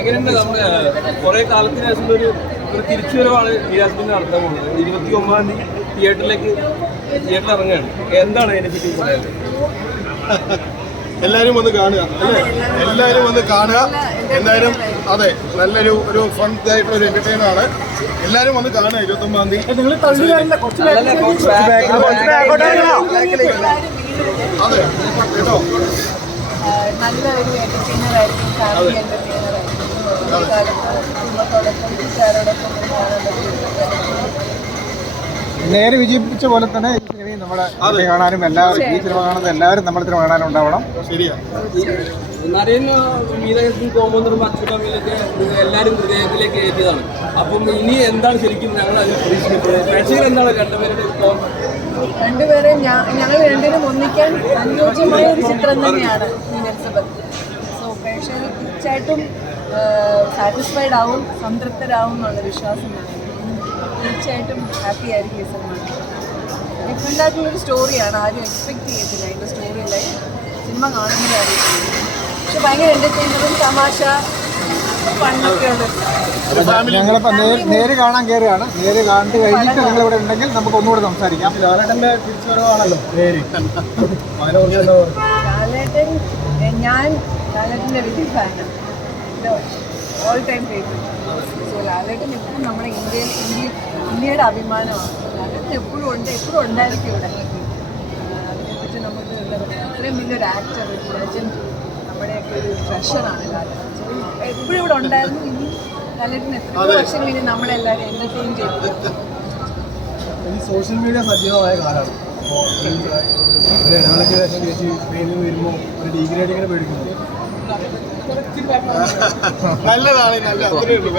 എങ്ങനെയുണ്ട് നമ്മുടെ കുറെ കാലത്തിന് ശേഷം ഒരു ഒരു തിരിച്ചുവരവാണ് നിരാസ്പിന്റെ നടത്താൻ പോകുന്നത്. ഇരുപത്തി ഒമ്പതാം തീയതി തിയേറ്ററിലേക്ക് തിയേറ്ററിൽ ഇറങ്ങുകയാണ് എന്താണ് അതിനെ പറ്റി പറയാനുള്ളത്? എല്ലാവരും വന്ന് കാണുക അല്ലേ? എല്ലാവരും വന്ന് കാണുക. എന്തായാലും അതെ നല്ലൊരു ഒരു ഫൺ ആയിട്ടുള്ള ഒരു എന്റർടൈനർ ആണ്. എല്ലാവരും വന്ന് കാണുക ഇരുപത്തി ഒമ്പതാം തീയതി അതെ. കേട്ടോ? നല്ല ഒരു എന്റർടൈനർ ആയിരിക്കും ഫാമിലി എന്റർടൈനർ ആയിരിക്കും. കുടുംബത്തോടൊപ്പം കൂട്ടുകാരോടൊപ്പം നേരെ വിജയിപ്പിച്ച പോലെ തന്നെ ഈ സിനിമയും നമ്മളെ സിനിമ കാണാനും എല്ലാവരും ഈ സിനിമ കാണുന്ന എല്ലാവരും നമ്മുടെ സിനിമ കാണാനും ഉണ്ടാവണം ശരിയാ നരേൻ മീനകത്തും കോമന്തറും അച്യുതമ്മയിലൊക്കെ എല്ലാവരും ഹൃദയത്തിലേക്ക് കയറ്റിയതാണ്. അപ്പം ഇനി എന്താണ് ശരിക്കും ഞങ്ങൾ അതിൽ പ്രതീക്ഷിക്കുന്നത്? പ്രേക്ഷകർ എന്താണ് രണ്ടുപേരുടെ ഇപ്പം രണ്ടുപേരെയും ഞങ്ങൾ രണ്ടിനും ഒന്നിക്കാൻ അനുയോജ്യമായ ഒരു ചിത്രം തന്നെയാണ് ഈ നെൽസബത്ത്. സോ പ്രേക്ഷകർ തീർച്ചയായിട്ടും സാറ്റിസ്ഫൈഡ് ആവും സംതൃപ്തരാവും എന്നുള്ള വിശ്വാസം. തീർച്ചയായിട്ടും ഹാപ്പി ആയിരിക്കും ഈ സിനിമ ഡിഫറെന്റ് ആയിട്ടുള്ളൊരു സ്റ്റോറിയാണ് ആരും എക്സ്പെക്ട് ചെയ്യത്തില്ല. അതിന്റെ സ്റ്റോറി ലൈൻ സിനിമ കാണുമ്പോഴായിരിക്കും പക്ഷെ ഭയങ്കര എന്റർടൈനറും തമാശ ഞങ്ങളിപ്പോൾ നേര് നേര് കാണാൻ കയറുകയാണ് നേര് കണ്ടു കഴിഞ്ഞിട്ട് നിങ്ങൾ ഇവിടെ ഉണ്ടെങ്കിൽ നമുക്ക് ഒന്നുകൂടെ സംസാരിക്കാം. ലാലേട്ടന്റെ തിരിച്ചുവരവാണല്ലോ. നേരി. ലാലേട്ടൻ ഞാൻ ലാലേട്ടന്റെ വലിയ ഫാനാണ് ഓൾ ടൈം സോ ലാലേട്ടൻ എപ്പോഴും നമ്മുടെ ഇന്ത്യയിൽ ഇന്ത്യ ഇന്ത്യയുടെ അഭിമാനമാണ്. ലാലേട്ടൻ എപ്പോഴും ഉണ്ട് എപ്പോഴും ഉണ്ടായിരിക്കും ഇവിടെ. അതിനെപ്പറ്റി നമുക്ക് എന്താ പറയുക അത്രയും വലിയൊരു ആക്ടർ ലെജൻഡ് നമ്മുടെയൊക്കെ ഒരു ട്രഷറാണ് ലാലേട്ടൻ എപ്പോഴും ഇവിടെ ഉണ്ടായിരുന്നു ഇനി ലാലേട്ടൻ എത്ര വർഷങ്ങൾ ഇനി നമ്മളെല്ലാവരും എന്റർടൈൻ ചെയ്തു ഈ സോഷ്യൽ മീഡിയ സജീവമായ കാലമാണ്. അപ്പോൾ ഒരു ഇടവേളയ്ക്ക് ശേഷം ചേച്ചി ട്രെയിനിൽ വരുമ്പോൾ ഒരു ഡിഗ്രേഡ് ഇങ്ങനെ പേടിക്കുന്നു. നല്ലതാണ് നല്ല അത്രേ ഉള്ളൂ.